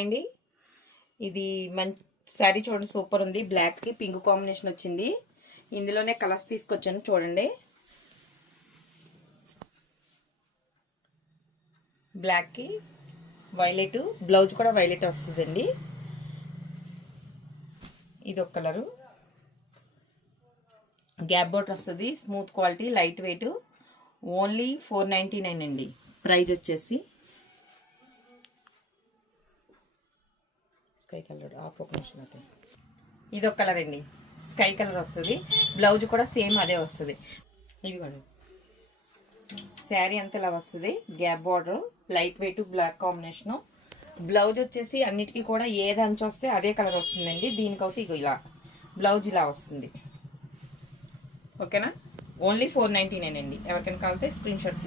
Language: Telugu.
అండి ఇది మంచి శారీ చూడండి, సూపర్ ఉంది. బ్లాక్ కి పింక్ కాంబినేషన్ వచ్చింది. ఇందులోనే కలర్స్ తీసుకొచ్చాను చూడండి. బ్లాక్ కి వైలెట్, బ్లౌజ్ కూడా వైలెట్ వస్తుందండి. ఇది ఒక కలరు. గ్యాప్ బోర్డర్ వస్తుంది, smooth quality, light weight. Only 499 అండి ప్రైజ్ వచ్చేసి. స్కై కలర్ ఆఫ్ ఒక నిమిషం అయితే. ఇది ఒక కలర్ అండి, స్కై కలర్ వస్తుంది. బ్లౌజ్ కూడా సేమ్ అదే వస్తుంది. ఇదిగోండి శారీ అంతా ఇలా వస్తుంది. Gap border, light weight, black combination. Blouse వచ్చేసి అన్నిటికీ కూడా ఏది అంచు వస్తే అదే కలర్ వస్తుందండి. దీనికైతే ఇగో ఇలా బ్లౌజ్ ఇలా వస్తుంది. ఓకేనా? ఓన్లీ 499 అండి. ఎవరికైనా కావాలంటే స్క్రీన్ షాట్